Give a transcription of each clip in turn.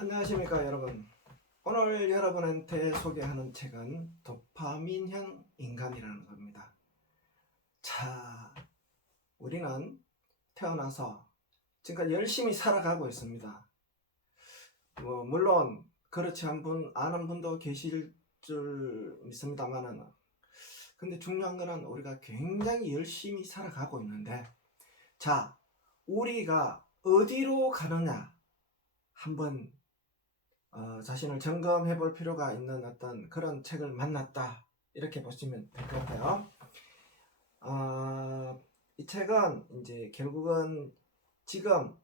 안녕하십니까 여러분. 오늘 여러분한테 소개하는 책은 도파민형 인간이라는 겁니다. 자, 우리는 태어나서 지금까지 열심히 살아가고 있습니다. 물론 그렇지 않은 분도 계실 줄 믿습니다만은, 근데 중요한 거는 우리가 굉장히 열심히 살아가고 있는데, 자, 우리가 어디로 가느냐 한번 자신을 점검해 볼 필요가 있는 어떤 그런 책을 만났다, 이렇게 보시면 될 것 같아요. 이 책은 이제 결국은 지금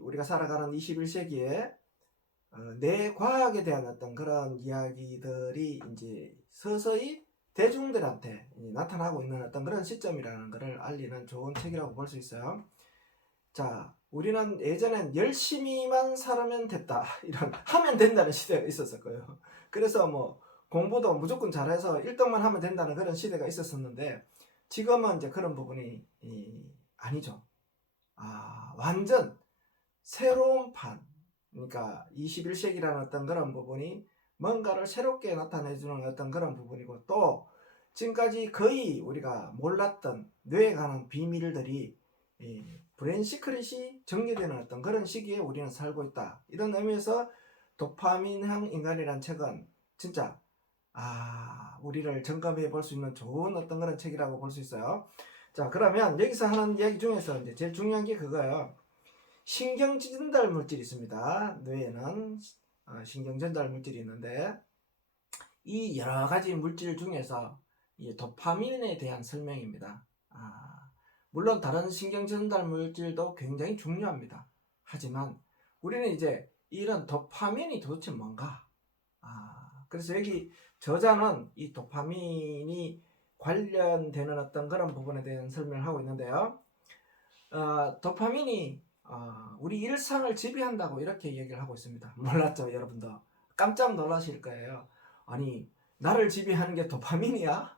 우리가 살아가는 21세기에 뇌과학에 대한 어떤 그런 이야기들이 이제 서서히 대중들한테 나타나고 있는 어떤 그런 시점이라는 것을 알리는 좋은 책이라고 볼 수 있어요. 자, 우리는 예전엔 열심히만 살면 됐다, 이런 하면 된다는 시대가 있었을 거예요. 그래서 뭐 공부도 무조건 잘해서 1등만 하면 된다는 그런 시대가 있었었는데, 지금은 이제 그런 부분이 아니죠. 완전 새로운 판, 그러니까 21세기라는 어떤 그런 부분이 뭔가를 새롭게 나타내주는 어떤 그런 부분이고, 또 지금까지 거의 우리가 몰랐던 뇌에 관한 비밀들이 브레인 시크릿이 정리되는 어떤 그런 시기에 우리는 살고 있다. 이런 의미에서 도파민형 인간이란 책은 진짜 우리를 점검해 볼 수 있는 좋은 어떤 그런 책이라고 볼 수 있어요. 자, 그러면 여기서 하는 이야기 중에서 이제 제일 중요한 게 그거예요. 신경 전달 물질이 있습니다. 뇌에는 신경 전달 물질이 있는데, 이 여러 가지 물질 중에서 이 도파민에 대한 설명입니다. 물론 다른 신경 전달 물질도 굉장히 중요합니다. 하지만 우리는 이제 이런 도파민이 도대체 뭔가? 그래서 여기 저자는 이 도파민이 관련되는 어떤 그런 부분에 대한 설명을 하고 있는데요. 도파민이 우리 일상을 지배한다고 이렇게 얘기를 하고 있습니다. 몰랐죠, 여러분도? 깜짝 놀라실 거예요. 아니, 나를 지배하는 게 도파민이야?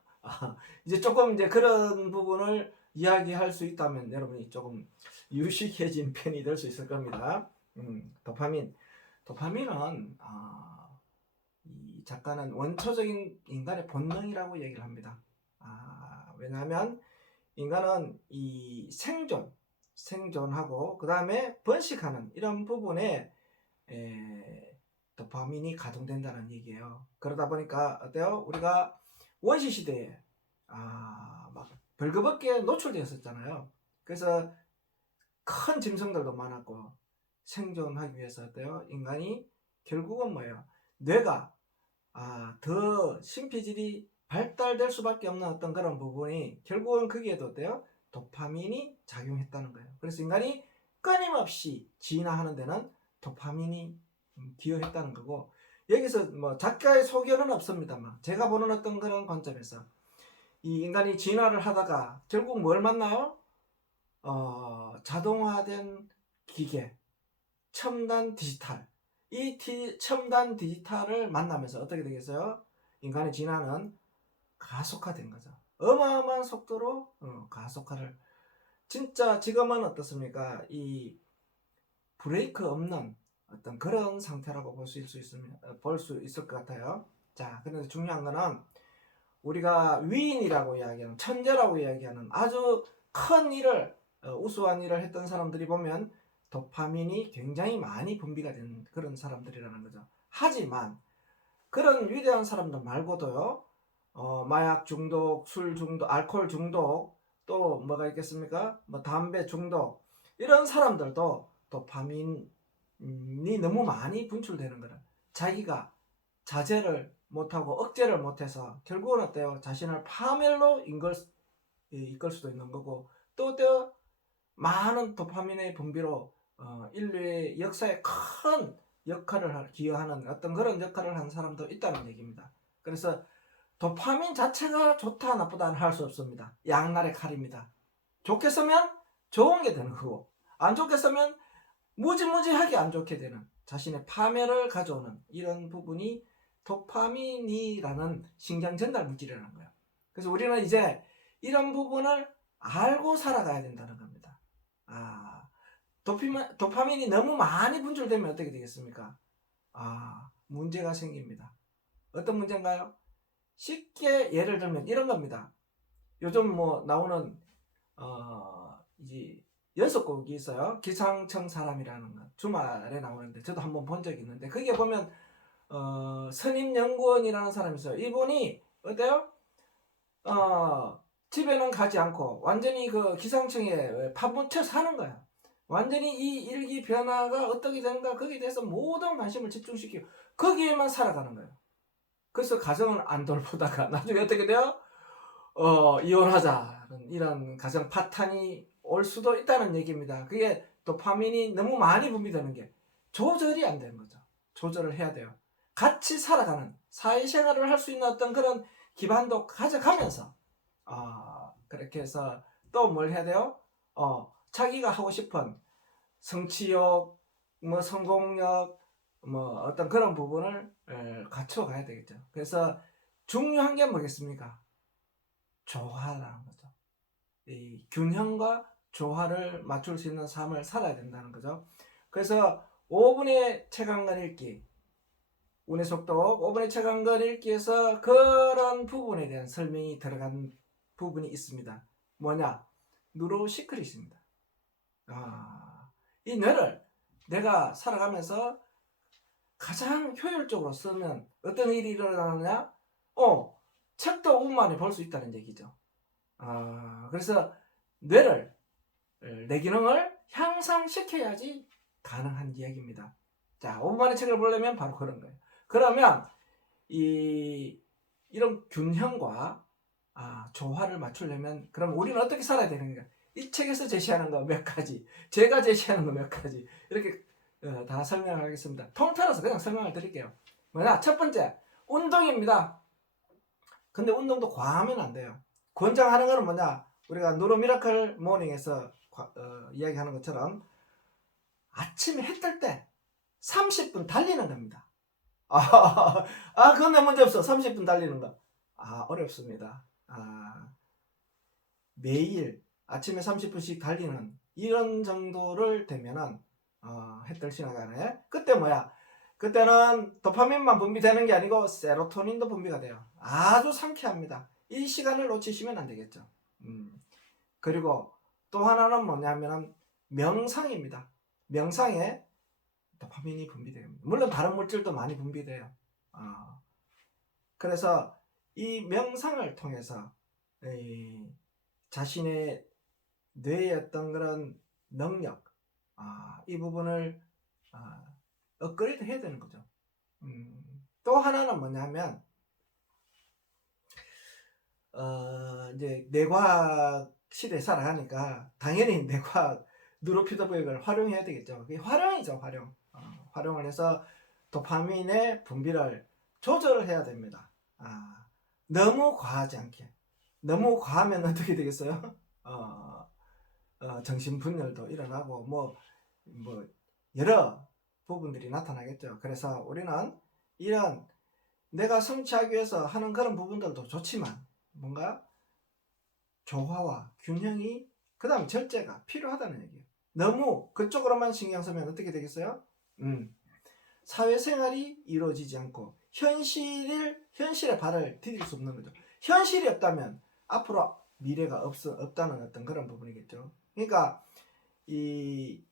이제 조금 이제 그런 부분을 이야기할 수 있다면 여러분이 조금 유식해진 편이 될 수 있을 겁니다. 도파민은 이 작가는 원초적인 인간의 본능이라고 얘기를 합니다. 왜냐하면 인간은 이 생존하고 그 다음에 번식하는 이런 부분에 도파민이 가동된다는 얘기예요. 그러다 보니까 어때요? 우리가 원시 시대에 막 별것없게 노출되었었잖아요. 그래서 큰 짐승들도 많았고, 생존하기 위해서 어때요? 인간이 결국은 뭐예요? 뇌가 더 심폐질이 발달될 수밖에 없는 어떤 그런 부분이 결국은 거기에도 어때요? 도파민이 작용했다는 거예요. 그래서 인간이 끊임없이 진화하는 데는 도파민이 기여했다는 거고, 여기서 뭐 작가의 소견은 없습니다만 제가 보는 어떤 그런 관점에서 이 인간이 진화를 하다가 결국 뭘 만나요? 자동화된 기계, 첨단 디지털, 이 첨단 디지털을 만나면서 어떻게 되겠어요? 인간의 진화는 가속화된 거죠. 어마어마한 속도로 가속화를. 진짜 지금은 어떻습니까? 이 브레이크 없는 어떤 그런 상태라고 볼 수 있을 것 같아요. 자, 그런데 중요한 거는 우리가 위인이라고 이야기하는, 천재라고 이야기하는 아주 큰 일을, 우수한 일을 했던 사람들이 보면 도파민이 굉장히 많이 분비가 되는 그런 사람들이라는 거죠. 하지만 그런 위대한 사람들 말고도요, 마약 중독, 술 중독, 알코올 중독, 또 뭐가 있겠습니까? 뭐 담배 중독, 이런 사람들도 도파민이 너무 많이 분출되는 거라, 자기가 자제를 못하고 억제를 못해서 결국은 어때요? 자신을 파멸로 이끌 수도 있는 거고, 또 어때요? 많은 도파민의 분비로 인류의 역사에 큰 역할을 기여하는 어떤 그런 역할을 하는 사람도 있다는 얘기입니다. 그래서 도파민 자체가 좋다 나쁘다는 할 수 없습니다. 양날의 칼입니다. 좋게 쓰면 좋은 게 되는 거고, 안 좋게 쓰면 무지무지하게 안 좋게 되는, 자신의 파멸을 가져오는 이런 부분이 도파민이라는 신경 전달 물질이라는 거예요. 그래서 우리는 이제 이런 부분을 알고 살아가야 된다는 겁니다. 도파민이 너무 많이 분출되면 어떻게 되겠습니까? 문제가 생깁니다. 어떤 문제인가요? 쉽게 예를 들면 이런 겁니다. 요즘 뭐 나오는 이제 연속곡이 있어요. 기상청 사람이라는 거 주말에 나오는데 저도 한번 본 적이 있는데 거기에 보면 선임연구원이라는 사람이 있어요. 이분이 어때요? 집에는 가지 않고 완전히 그 기상청에 파묻혀 사는 거야. 완전히 이 일기 변화가 어떻게 되는가 거기에 대해서 모든 관심을 집중시키고 거기에만 살아가는 거예요. 그래서 가정을 안 돌보다가 나중에 어떻게 돼요? 이혼하자 이런 가정 파탄이 올 수도 있다는 얘기입니다. 그게 도파민이 너무 많이 분비되는 게 조절이 안 되는 거죠. 조절을 해야 돼요. 같이 살아가는 사회생활을 할 수 있는 어떤 그런 기반도 가져가면서 그렇게 해서 또 뭘 해야 돼요? 자기가 하고 싶은 성취욕, 뭐 성공력, 뭐 어떤 그런 부분을 갖춰 가야 되겠죠. 그래서 중요한 게 뭐겠습니까? 조화라는 거죠. 이 균형과 조화를 맞출 수 있는 삶을 살아야 된다는 거죠. 그래서 5분의 책 한 권 읽기, 운의 속독 5분의 책 한 권 읽기에서 그런 부분에 대한 설명이 들어간 부분이 있습니다. 뭐냐? 뉴로시크릿입니다. 이 뇌를 내가 살아가면서 가장 효율적으로 쓰면 어떤 일이 일어나느냐? 책도 5분 만에 볼 수 있다는 얘기죠. 그래서 뇌를 내 기능을 향상시켜야지 가능한 이야기입니다. 자, 5분 만에 책을 보려면 바로 그런 거예요. 그러면 이런 균형과 조화를 맞추려면 그럼 우리는 어떻게 살아야 되는가? 이 책에서 제시하는 거 몇 가지, 제가 제시하는 거 몇 가지 이렇게 다 설명을 하겠습니다. 통틀어서 그냥 설명을 드릴게요. 뭐냐? 첫 번째, 운동입니다. 근데 운동도 과하면 안 돼요. 권장하는 거는 뭐냐? 우리가 누로 미라클 모닝에서 이야기하는 것처럼 아침에 해 뜰 때 30분 달리는 겁니다. 그건 내 문제 없어. 30분 달리는 거. 어렵습니다. 매일 아침에 30분씩 달리는 이런 정도를 되면은 해 뜰 시간에 그때 뭐야? 그때는 도파민만 분비되는 게 아니고 세로토닌도 분비가 돼요. 아주 상쾌합니다. 이 시간을 놓치시면 안 되겠죠. 그리고 또 하나는 뭐냐면은 명상입니다. 명상에 도파민이 분비됩니다. 물론 다른 물질도 많이 분비돼요. 그래서 이 명상을 통해서 자신의 뇌의 어떤 그런 능력, 이 부분을 업그레이드 해야 되는 거죠. 또 하나는 뭐냐면 이제 뇌과학 시대에 살아가니까 당연히 뇌과학 뉴로피드백을 활용해야 되겠죠. 그게 활용이죠, 활용. 활용을 해서 도파민의 분비를 조절을 해야 됩니다. 너무 과하지 않게. 너무 과하면 어떻게 되겠어요? 정신분열도 일어나고 뭐 여러 부분들이 나타나겠죠. 그래서 우리는 이런 내가 성취하기 위해서 하는 그런 부분들도 좋지만 뭔가 조화와 균형이 그 다음 절제가 필요하다는 얘기예요. 너무 그쪽으로만 신경 쓰면 어떻게 되겠어요? 사회생활이 이루어지지 않고 현실에 발을 디딜 수 없는 거죠. 현실이 없다면 앞으로 미래가 없다는 어떤 그런 부분이겠죠. 그러니까 이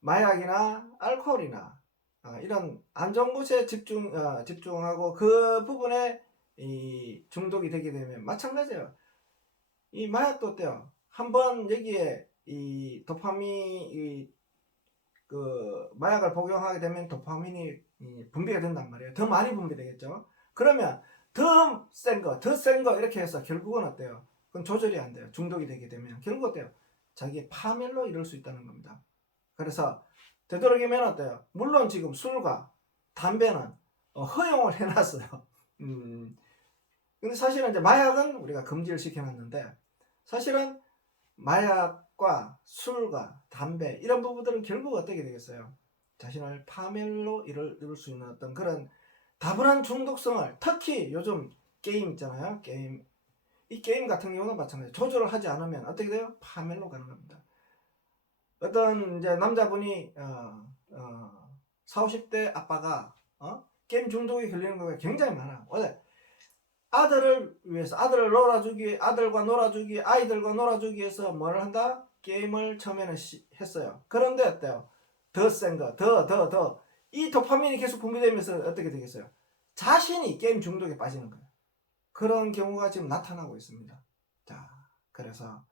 마약이나 알코올이나 이런 안 좋은 곳에 집중하고 그 부분에 이 중독이 되게 되면 마찬가지예요. 이 마약도 어때요? 한번 여기에 이 도파민 그 마약을 복용하게 되면 도파민이 분비가 된단 말이에요. 더 많이 분비되겠죠. 그러면 더 센 거 이렇게 해서 결국은 어때요? 그건 조절이 안 돼요. 중독이 되게 되면 결국 어때요? 자기의 파멸로 이룰 수 있다는 겁니다. 그래서 되도록이면 어때요? 물론 지금 술과 담배는 허용을 해놨어요. 근데 사실은 이제 마약은 우리가 금지를 시켜놨는데 사실은 마약과 술과 담배 이런 부분들은 결국 어떻게 되겠어요? 자신을 파멸로 이룰 수 있는 어떤 그런 다분한 중독성을 특히 요즘 게임 있잖아요. 이 게임 같은 경우는 마찬가지예요. 조절을 하지 않으면 어떻게 돼요? 파멸로 가는 겁니다. 어떤 이제 남자분이 4, 50대 아빠가 게임 중독에 걸리는 경우가 굉장히 많아. 원래 아들을 위해서 아들과 놀아주기, 아이들과 놀아주기 위해서 뭘 한다? 게임을 처음에는 했어요. 그런데 어때요? 더 센 거, 더. 이 도파민이 계속 분비되면서 어떻게 되겠어요? 자신이 게임 중독에 빠지는 거예요. 그런 경우가 지금 나타나고 있습니다. 자, 그래서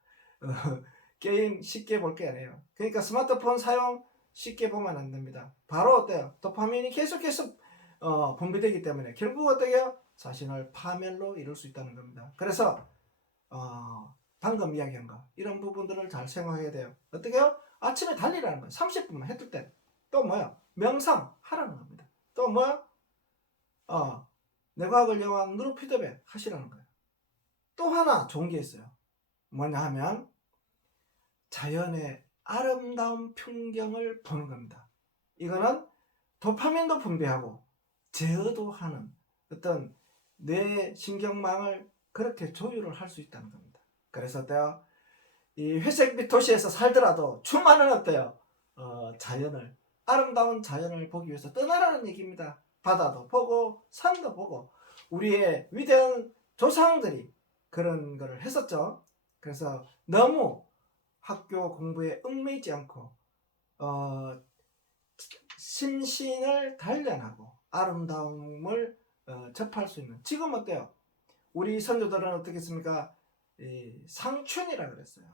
게임 쉽게 볼 게 아니에요. 그러니까 스마트폰 사용 쉽게 보면 안 됩니다. 바로 어때요? 도파민이 계속 분비되기 때문에 결국 어떻게 해요? 자신을 파멸로 이룰 수 있다는 겁니다. 그래서 방금 이야기한 거 이런 부분들을 잘 생각해야 돼요. 어떻게 해요? 아침에 달리라는 거예요. 30분만 해둘 때. 또 뭐야? 명상 하라는 겁니다. 또 뭐야? 뇌과학을 이용한 뉴로피드백 하시라는 거예요. 또 하나 좋은 게 있어요. 뭐냐 하면 자연의 아름다운 풍경을 보는 겁니다. 이거는 도파민도 분비하고 제어도 하는 어떤 뇌 신경망을 그렇게 조율을 할 수 있다는 겁니다. 그래서 어때요? 이 회색빛 도시에서 살더라도 주말은 어때요? 자연을 아름다운 자연을 보기 위해서 떠나라는 얘기입니다. 바다도 보고 산도 보고 우리의 위대한 조상들이 그런 거를 했었죠. 그래서 너무 학교 공부에 얽매이지 않고 심신을 단련하고 아름다움을 접할 수 있는. 지금 어때요? 우리 선조들은 어떻게 했습니까? 상춘이라 그랬어요.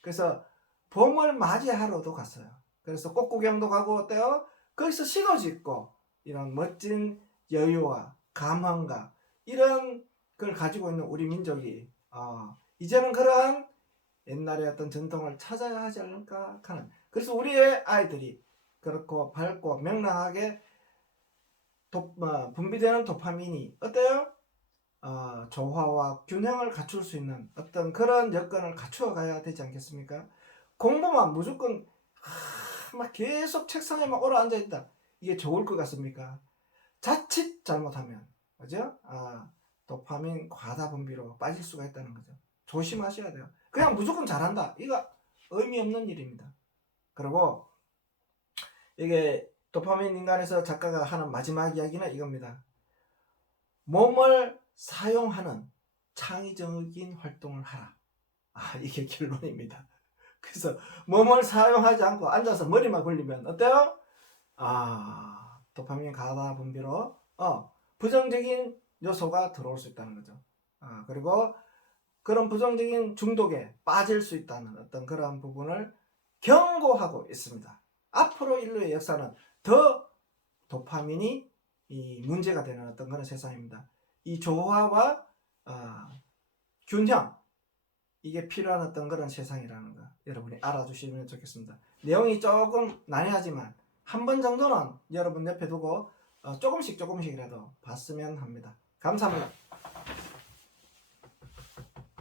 그래서 봄을 맞이하러도 갔어요. 그래서 꽃구경도 가고 어때요? 거기서 시도 짓고 이런 멋진 여유와 감흥과 이런 걸 가지고 있는 우리 민족이 이제는 그러한 옛날의 어떤 전통을 찾아야 하지 않을까 하는. 그래서 우리의 아이들이 그렇고 밝고 명랑하게 분비되는 도파민이 어때요? 조화와 균형을 갖출 수 있는 어떤 그런 여건을 갖추어 가야 되지 않겠습니까? 공부만 무조건 막 계속 책상에만 오래 앉아있다. 이게 좋을 것 같습니까? 자칫 잘못하면 그죠? 도파민 과다 분비로 빠질 수가 있다는 거죠. 조심하셔야 돼요. 그냥 무조건 잘한다. 이거 의미 없는 일입니다. 그리고 이게 도파민 인간에서 작가가 하는 마지막 이야기는 이겁니다. 몸을 사용하는 창의적인 활동을 하라. 이게 결론입니다. 그래서 몸을 사용하지 않고 앉아서 머리만 굴리면 어때요? 도파민 과다 분비로 부정적인 요소가 들어올 수 있다는 거죠. 그리고 그런 부정적인 중독에 빠질 수 있다는 어떤 그런 부분을 경고하고 있습니다. 앞으로 인류의 역사는 더 도파민이 문제가 되는 어떤 그런 세상입니다. 이 조화와 균형, 이게 필요한 어떤 그런 세상이라는 거 여러분이 알아주시면 좋겠습니다. 내용이 조금 난해하지만 한 번 정도는 여러분 옆에 두고 조금씩이라도 봤으면 합니다. 감사합니다.